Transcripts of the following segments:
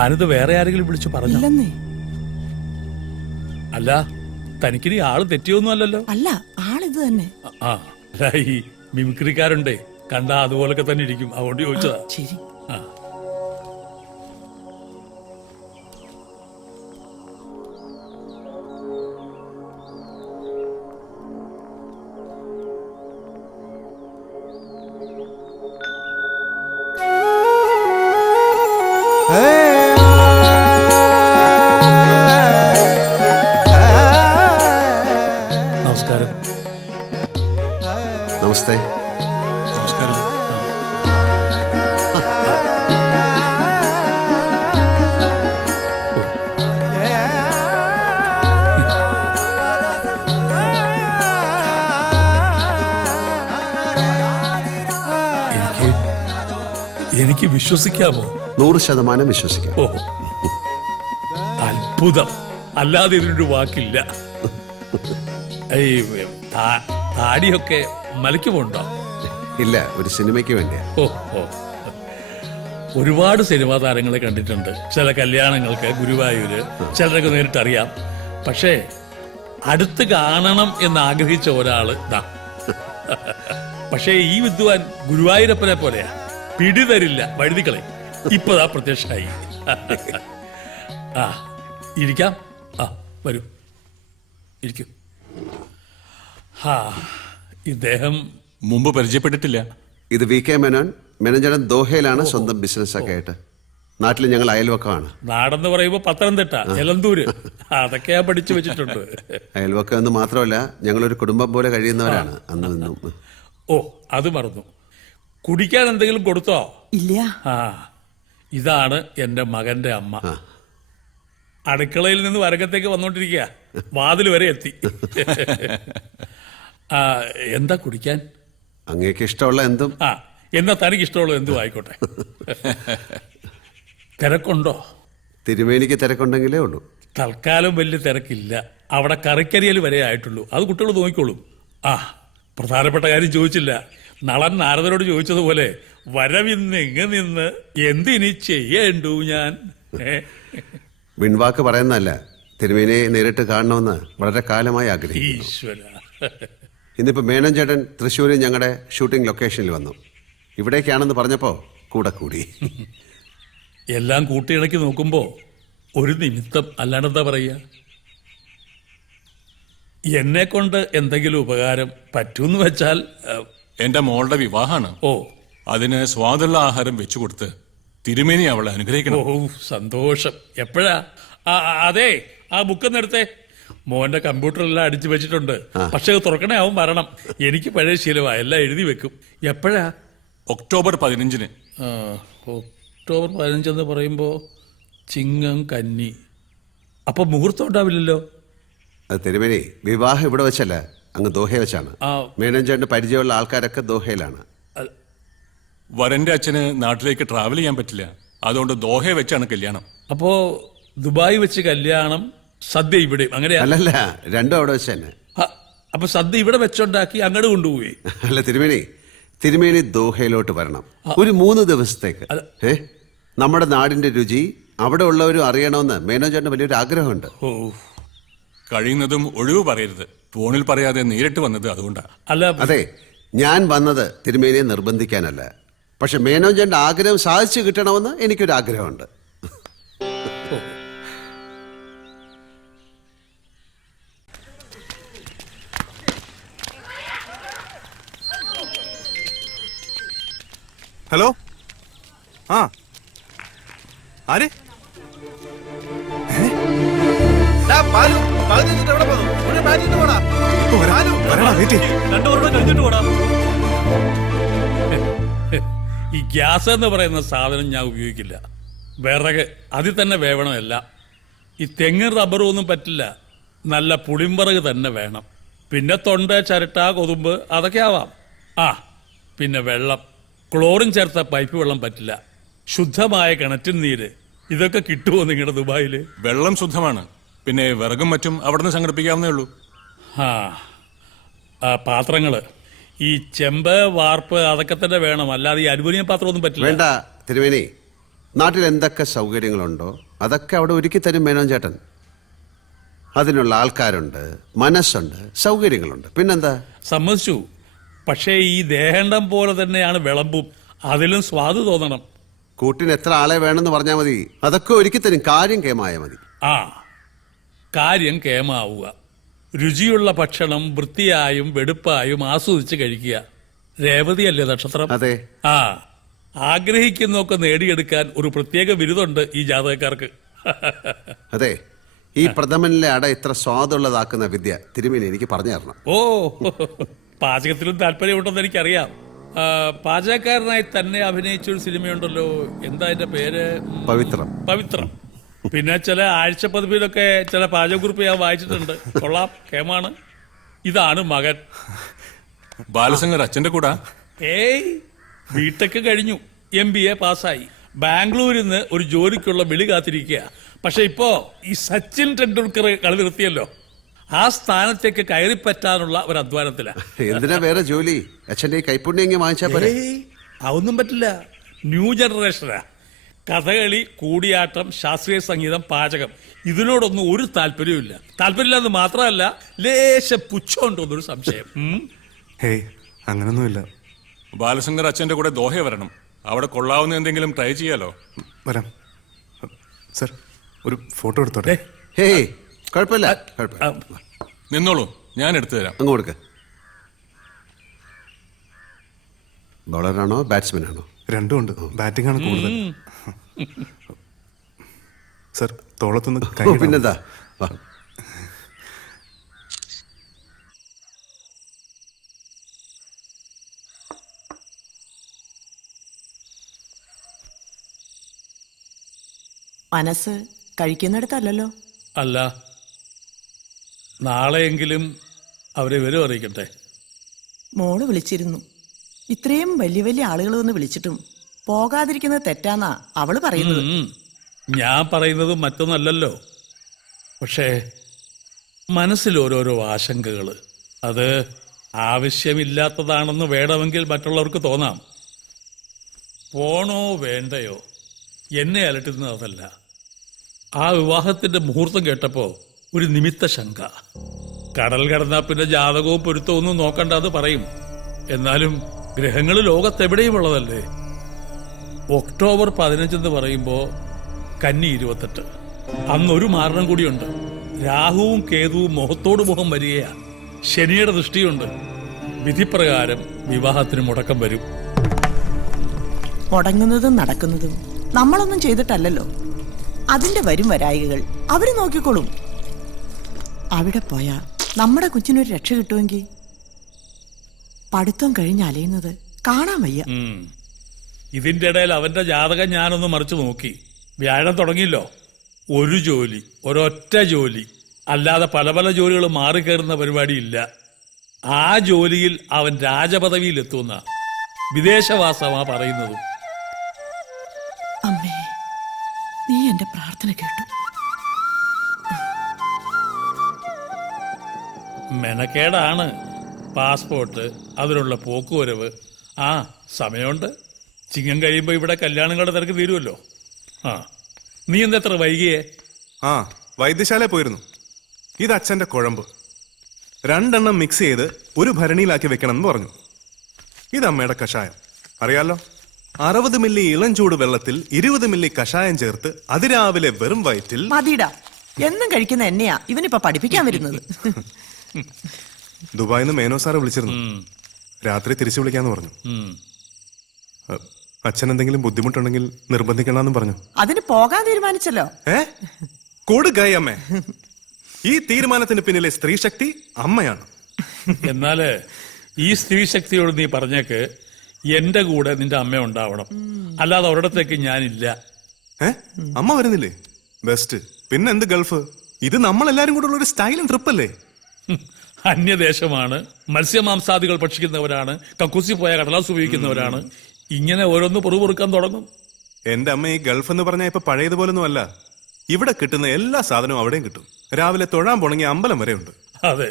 താനിത് വേറെ ആരെങ്കിലും വിളിച്ചു പറഞ്ഞു? അല്ല, തനിക്കിനി ആള് തെറ്റിയൊന്നും അല്ലല്ലോ? അല്ല, ആളിത് തന്നെ. ആ അല്ല, ഈ മിമിക്രിക്കാരുണ്ടേ, കണ്ടാ അതുപോലൊക്കെ തന്നെ ഇരിക്കും, അതുകൊണ്ട് ചോദിച്ചതാ. ശരി. ആ നമസ്കാരം. നമസ്തേ. നമസ്കാരം. എനിക്ക് വിശ്വസിക്കാമോ? 100% വിശ്വസിക്കാം. ഓ, അത്ഭുതം, അല്ലാതെ ഇതിനൊരു വാക്കില്ല. ഈ താടിയൊക്കെ മലയ്ക്ക് പോണ്ടോ? ഇല്ല, ഒരു സിനിമയ്ക്ക് വേണ്ടിയാ. ഓ ഓ, ഒരുപാട് സിനിമാ താരങ്ങളെ കണ്ടിട്ടുണ്ട്. ചില കല്യാണങ്ങൾക്ക് ഗുരുവായൂര്, ചിലരൊക്കെ നേരിട്ടറിയാം. പക്ഷേ അടുത്ത് കാണണം എന്ന് ആഗ്രഹിച്ച ഒരാള് ദാ. പക്ഷേ ഈ വിദ്വാൻ ഗുരുവായൂരപ്പനെ പോലെയാ, പിടിതരില്ല, വഴുതിക്കളെ. ഇപ്പതാ പ്രത്യക്ഷമായി. ആ ഇരിക്കാം. ആ വരൂ, ഇരിക്കൂ. ഹാ, ഇദ്ദേഹം മുമ്പ് പരിചയപ്പെട്ടിട്ടില്ല. ഇത് വി കെ മേനോൻ. മേനോൻ ദോഹയിലാണ് സ്വന്തം ബിസിനസ് ഒക്കെ ആയിട്ട്. നാട്ടിൽ ഞങ്ങൾ അയൽവക്കമാണ്. നാടെന്ന് പറയുമ്പോ പത്തനംതിട്ട, എലന്തൂര്, അതൊക്കെ ഞാൻ പഠിച്ചു വെച്ചിട്ടുണ്ട്. അയൽവക്കം എന്ന് മാത്രമല്ല, ഞങ്ങളൊരു കുടുംബം പോലെ കഴിയുന്നവരാണ് അന്നും ഇന്നും. ഓ, അത് മറന്നു. കുടിക്കാൻ എന്തെങ്കിലും കൊടുത്തോ? ഇല്ല. ആ, ഇതാണ് എന്റെ മകന്റെ അമ്മ. അടുക്കളയിൽ നിന്ന് വരകത്തേക്ക് വന്നോണ്ടിരിക്കുക, വാതിൽ വരെ എത്തി. എന്താ കുടിക്കാൻ? അങ്ങേക്ക് ഇഷ്ടമുള്ള എന്തും. ആ, എന്നാ തനിക്ക് ഇഷ്ടമുള്ളത് എന്തും ആയിക്കോട്ടെ. തിരക്കുണ്ടോ? തിരുമേനിക്ക് തിരക്കുണ്ടെങ്കിലേ ഉള്ളൂ. തൽക്കാലം വലിയ തിരക്കില്ല. അവിടെ കറിക്കരിയൽ വരെ ആയിട്ടുള്ളൂ, അത് കുട്ടികൾ നോക്കിക്കോളും. ആ, പ്രധാനപ്പെട്ട കാര്യം ചോദിച്ചില്ല. നളൻ നാരദരോട് ചോദിച്ചതുപോലെ, വരവിന്ന് എങ്ങ് നിന്ന് എന്തിനി ചെയ്യേണ്ടു ഞാൻ. വിൺവാക്ക് പറയുന്നതല്ല, തിരുമേനിയെ നേരിട്ട് കാണണമെന്ന് വളരെ കാലമായി ആഗ്രഹിക്കുന്നു. ഈശ്വര. ഇന്നിപ്പോൾ മേനോൻ ചേട്ടൻ തൃശ്ശൂരിൽ ഞങ്ങളുടെ ഷൂട്ടിംഗ് ലൊക്കേഷനിൽ വന്നു. ഇവിടേക്കാണെന്ന് പറഞ്ഞപ്പോൾ കൂടെ കൂടി. എല്ലാം കൂട്ടിയിണക്കി നോക്കുമ്പോ ഒരു നിമിത്തം, അല്ലാണ്ടെന്താ പറയുക. എന്നെ കൊണ്ട് എന്തെങ്കിലും ഉപകാരം പറ്റൂന്ന് വെച്ചാൽ, എന്റെ മോളുടെ വിവാഹമാണ്. ഓ, അതിന് സ്വാദുള്ള ആഹാരം വെച്ചു കൊടുത്ത് തിരുമേനി അവളെ അനുഗ്രഹിക്കണം. ഓ, സന്തോഷം. എപ്പോഴാ? അതെ, ആ ബുക്കെന്നെടുത്തേ. മോന്റെ കമ്പ്യൂട്ടറെല്ലാം അടിച്ചു വെച്ചിട്ടുണ്ട്. പക്ഷെ അത് തുറക്കണേ, ആവും വരണം. എനിക്ക് പഴയ ശീലമാ, എല്ലാം എഴുതി വെക്കും. എപ്പോഴാ? ഒക്ടോബർ 15. ഒക്ടോബർ 15 പറയുമ്പോ ചിങ്ങം കന്നി. അപ്പൊ മുഹൂർത്തം ഉണ്ടാവില്ലല്ലോ? അത് തിരുമേനി, വിവാഹം ഇവിടെ വെച്ചല്ല, അങ്ങ് ദോഹ വെച്ചാണ്. മേനോൻ ചേട്ടന് പരിചയമുള്ള ആൾക്കാരൊക്കെ ദോഹയിലാണ്. വരന്റെ അച്ഛന് നാട്ടിലേക്ക് ട്രാവൽ ചെയ്യാൻ പറ്റില്ല, അതുകൊണ്ട് ദോഹ വെച്ചാണ് കല്യാണം. അപ്പോ ദുബായ് വെച്ച് കല്യാണം, സദ്യ ഇവിടെ, അങ്ങനെയാ? അല്ലല്ല, രണ്ടും അവിടെ വെച്ച് തന്നെ. അപ്പൊ സദ്യ ഇവിടെ വെച്ചുണ്ടാക്കി അങ്ങോട്ട് കൊണ്ടുപോയി? അല്ല തിരുമേനി ദോഹയിലോട്ട് വരണം ഒരു 3 ദിവസത്തേക്ക്. നമ്മുടെ നാടിന്റെ രുചി അവിടെ ഉള്ളവരും അറിയണമെന്ന് മേനോൻ ചേട്ടന് വലിയൊരു ആഗ്രഹമുണ്ട്. കഴിയുന്നതും ഒഴിവ് പറയരുത്. ഫോണിൽ പറയാതെ നേരിട്ട് വന്നത് അതുകൊണ്ടാണ്. അല്ല, അതെ, ഞാൻ വന്നത് തിരുമേനിയെ നിർബന്ധിക്കാനല്ല. പക്ഷെ മേനോൻ ചേട്ടന്റെ ആഗ്രഹം സാധിച്ചു കിട്ടണമെന്ന് എനിക്കൊരു ആഗ്രഹമുണ്ട്. ഹലോ, ആ ആര്? ഈ ഗ്യാസ് എന്ന് പറയുന്ന സാധനം ഞാൻ ഉപയോഗിക്കില്ല. വിറക് അതിൽ തന്നെ വേവണമല്ല. ഈ തെങ്ങും റബ്ബറും ഒന്നും പറ്റില്ല, നല്ല പുളിമ്പറക് തന്നെ വേണം. പിന്നെ തൊണ്ട, ചിരട്ട, കൊതുമ്പ് അതൊക്കെ ആവാം. ആ, പിന്നെ വെള്ളം, ക്ലോറിൻ ചേർത്ത പൈപ്പ് വെള്ളം പറ്റില്ല. ശുദ്ധമായ കിണറ്റിൻ നീര്, ഇതൊക്കെ കിട്ടുമോ നിങ്ങളുടെ ദുബായില്? വെള്ളം ശുദ്ധമാണ്, പിന്നെ വിറകും മറ്റും അവിടെ നിന്ന് സംഘടിപ്പിക്കാവുന്നേ ഉള്ളൂ. പാത്രങ്ങള് ഈ ചെമ്പ്, വാർപ്പ് അതൊക്കെ തന്നെ വേണം, അല്ലാതെ ഈ അലുമിനിയം പാത്രം ഒന്നും പറ്റില്ല. വേണ്ട തിരുമേനി, നാട്ടിൽ എന്തൊക്കെ സൗകര്യങ്ങളുണ്ടോ അതൊക്കെ അവിടെ ഒരുക്കി തരും മേനോൻ ചേട്ടൻ. അതിനുള്ള ആൾക്കാരുണ്ട്, മനസ്സുണ്ട്, സൗകര്യങ്ങളുണ്ട്. പിന്നെന്താ? സമ്മതിച്ചു. പക്ഷേ ഈ ദേഹണ്ഡം പോലെ തന്നെയാണ് വിളമ്പും. അതിലും സ്വാദ് തോന്നണം. കൂട്ടിന് എത്ര ആളെ വേണമെന്ന് പറഞ്ഞാൽ മതി, അതൊക്കെ ഒരുക്കി തരും. കാര്യം കേമായ മതി. ആ, കാര്യം കേമാവുക. രുചിയുള്ള ഭക്ഷണം വൃത്തിയായും വെടുപ്പായും ആസ്വദിച്ച് കഴിക്കുക. രേവതിയല്ലേ നക്ഷത്രം? അതെ. ആ, ആഗ്രഹിക്കുന്നൊക്കെ നേടിയെടുക്കാൻ ഒരു പ്രത്യേക ബിരുദമുണ്ട് ഈ ജാതകക്കാർക്ക്. അതെ, ഈ പ്രഥമനിലെ അട ഇത്ര സ്വാദുള്ളതാക്കുന്ന വിദ്യ തിരുമേനി എനിക്ക് പറഞ്ഞു തരണം. ഓ, പാചകത്തിലും താല്പര്യമുണ്ടെന്ന് എനിക്കറിയാം. പാചകക്കാരനായി തന്നെ അഭിനയിച്ച ഒരു സിനിമയുണ്ടല്ലോ, എന്താ അതിന്റെ പേര്? പവിത്രം. പവിത്രം. പിന്നെ ചില ആഴ്ചപ്പതിപ്പിലൊക്കെ ചില പാചകക്കുറിപ്പ് ഞാൻ വായിച്ചിട്ടുണ്ട്. കൊള്ളാം, കേമാണ്. ഇതാണ് മകൻ. ബാലശങ്കർ അച്ഛന്റെ കൂടാ? ഏയ്, ബിടെക് കഴിഞ്ഞു, MBA പാസ്സായി. ബാംഗ്ലൂരിൽ നിന്ന് ഒരു ജോലിക്കുള്ള വിളി കാത്തിരിക്കുക. പക്ഷെ ഇപ്പോ ഈ സച്ചിൻ ടെണ്ടുൽക്കർ കളി നിർത്തിയല്ലോ, ആ സ്ഥാനത്തേക്ക് കയറിപ്പറ്റാനുള്ള ഒരു അധ്വാനത്തിലാണ്. എന്തിനാ വേറെ ജോലി? അച്ഛൻ്റെ ഈ കൈപ്പുണ്യം വാങ്ങിച്ചാ പോലെ. അതൊന്നും പറ്റില്ല. ന്യൂ ജനറേഷനാ. കഥകളി, കൂടിയാട്ടം, ശാസ്ത്രീയ സംഗീതം, പാചകം, ഇതിനോടൊന്നും ഒരു താല്പര്യമില്ല. താല്പര്യമില്ലെന്ന് മാത്രമല്ല, ലേശ പുച്ഛമുണ്ടോന്നൊരു സംശയം. ഹേയ്, അങ്ങനൊന്നുമില്ല. ബാലശങ്കർ അച്ഛന്റെ കൂടെ ദോഹ വരണം. അവിടെ കൊള്ളാവുന്ന എന്തെങ്കിലും ട്രൈ ചെയ്യാലോ. വരാം. സർ, ഒരു ഫോട്ടോ എടുത്തോട്ടെ? ഹേയ്, കുഴപ്പമില്ല, കുഴപ്പമില്ല. നിന്നോളൂ, ഞാൻ എടുത്തു തരാം. അങ്ങ് കൊടുക്ക. ബൗളറാണോ ബാറ്റ്സ്മാൻ ആണോ? രണ്ടും ഉണ്ട്. ബാറ്റിംഗ് ആണ് കൂടുതൽ. സർ, തോളത്തൊന്ന് കൈ ഇടാമോ? പിന്നെന്താ, വാ. മനസ്സ് കഴിക്കുന്നിടത്തല്ലോ. അല്ല, നാളെയെങ്കിലും അവരെ വിവരം അറിയിക്കട്ടെ. മോള് വിളിച്ചിരുന്നു. ഇത്രയും വലിയ വലിയ ആളുകൾ വന്ന് വിളിച്ചിട്ടും പോകാതിരിക്കുന്നത് തെറ്റാന്നാ അവള് പറയുന്നത്. ഞാൻ പറയുന്നത് മറ്റൊന്നല്ലല്ലോ. പക്ഷേ മനസ്സിൽ ഓരോരോ ആശങ്കകൾ. അത് ആവശ്യമില്ലാത്തതാണെന്ന് വേണമെങ്കിൽ മറ്റുള്ളവർക്ക് തോന്നാം. പോണോ വേണ്ടയോ എന്നെ അലട്ടുന്നത് അതല്ല. ആ വിവാഹത്തിന്റെ മുഹൂർത്തം കേട്ടപ്പോ ഒരു നിമിത്ത ശങ്ക. കടൽ കടന്നാ പിന്നെ ജാതകവും പൊരുത്തവും ഒന്നും നോക്കണ്ട അത് പറയും. എന്നാലും ഗ്രഹങ്ങൾ ലോകത്തെവിടെയും ഉള്ളതല്ലേ. ഒക്ടോബർ 15 എന്ന് പറയുമ്പോ കന്നി 28. അന്നൊരു മാരണം കൂടിയുണ്ട്. രാഹുവും കേതുവും മുഖത്തോട് മുഖം വരികയാ. ശനിയുടെ ദൃഷ്ടിയുണ്ട്. വിധിപ്രകാരം വിവാഹത്തിന് മുടക്കം വരും. മുടങ്ങുന്നതും നടക്കുന്നതും നമ്മളൊന്നും ചെയ്തിട്ടല്ലല്ലോ. അതിന്റെ വരും വരായികൾ അവര് നോക്കിക്കോളും. അവിടെ പോയാ നമ്മുടെ കൊച്ചിനൊരു രക്ഷ കിട്ടുമെങ്കിൽ പഠിത്തം കഴിഞ്ഞ് അലയുന്നത് കാണാൻ വയ്യ. ഇതിന്റെ ഇടയിൽ അവന്റെ ജാതകം ഞാനൊന്ന് മറിച്ച് നോക്കി. വ്യാഴം തുടങ്ങിയല്ലോ. ഒരു ജോലി, ഒരൊറ്റ ജോലി, അല്ലാതെ പല പല ജോലികൾ മാറിക്കയറുന്ന പരിപാടിയില്ല. ആ ജോലിയിൽ അവൻ രാജപദവിയിൽ എത്തുന്ന വിദേശവാസമാ പറയുന്നതും. അമ്മേ, നീ എന്റെ പ്രാർത്ഥന കേട്ടു. മെനക്കേടാണ്. പാസ്പോർട്ട്, അതിനുള്ള പോക്കുവരവ്. ആ, സമയമുണ്ട്. ചിങ്ങം കഴിയുമ്പോൾ ഇവിടെ കല്യാണങ്ങളുടെ തിരക്ക് തീരുമല്ലോ. ആ, നീ എന്തെത്ര വൈകിയേ? ആ, വൈദ്യശാലയിൽ പോയിരുന്നു. ഇത് അച്ഛന്റെ കുഴമ്പ്. 2 എണ്ണം മിക്സ് ചെയ്ത് ഒരു ഭരണിയിലാക്കി വെക്കണം എന്ന് പറഞ്ഞു. ഇത് അമ്മയുടെ കഷായം. അറിയാലോ, 60 മില്ലി ഇളം ചൂട് വെള്ളത്തിൽ 20 മില്ലി കഷായം ചേർത്ത് അതിരാവിലെ വെറും വയറ്റിൽ. മതിടാ, എന്നും കഴിക്കുന്ന എന്നെയാ ഇവനിപ്പോ പഠിപ്പിക്കാൻ വരുന്നത്. ദുബായിൽ നിന്ന് മേനോ സാറ് വിളിച്ചിരുന്നു. രാത്രി തിരിച്ചു വിളിക്കാന്ന് പറഞ്ഞു. അച്ഛൻ എന്തെങ്കിലും ബുദ്ധിമുട്ടുണ്ടെങ്കിൽ നിർബന്ധിക്കണമെന്നും പറഞ്ഞു. അതിന് പോകാൻ തീരുമാനിച്ചല്ലോ. കൊടുക്കായി അമ്മേ. ഈ തീരുമാനത്തിന് പിന്നിലെ സ്ത്രീ ശക്തി അമ്മയാണ്. എന്നാല് ഈ സ്ത്രീ ശക്തിയോട് നീ പറഞ്ഞേക്ക്, എന്റെ കൂടെ നിന്റെ അമ്മ ഉണ്ടാവണം. അല്ലാതെ ഒരിടത്തേക്ക് ഞാനില്ല. അമ്മ വരുന്നില്ലേ? ബെസ്റ്റ്. പിന്നെ എന്ത് ഗൾഫ്? ഇത് നമ്മളെല്ലാരും കൂടെ ഉള്ള ഒരു സ്റ്റൈലും ട്രിപ്പ് അല്ലേ? അന്യദേശമാണ്, മത്സ്യമാംസാദികൾ ഭക്ഷിക്കുന്നവരാണ്, കക്കൂസി പോയ കടലാസ് ഉപയോഗിക്കുന്നവരാണ്. ഇങ്ങനെ ഓരോന്ന് പൊറുപൊറുക്കാൻ തുടങ്ങും. എന്റെ അമ്മ ഈ ഗൾഫ് എന്ന് പറഞ്ഞാൽ ഇപ്പൊ പഴയതുപോലൊന്നും അല്ല. ഇവിടെ കിട്ടുന്ന എല്ലാ സാധനവും അവിടെയും കിട്ടും. രാവിലെ തൊഴാൻ പോണെങ്കിൽ അമ്പലം വരെ ഉണ്ട്. അതെ,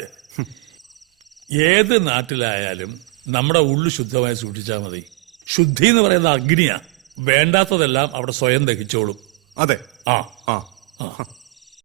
ഏത് നാട്ടിലായാലും നമ്മുടെ ഉള്ളു ശുദ്ധമായി സൂക്ഷിച്ചാൽ മതി. ശുദ്ധി എന്ന് പറയുന്ന അഗ്നിയാ. വേണ്ടാത്തതെല്ലാം അവിടെ സ്വയം ദഹിച്ചോളും. അതെ ആ ആ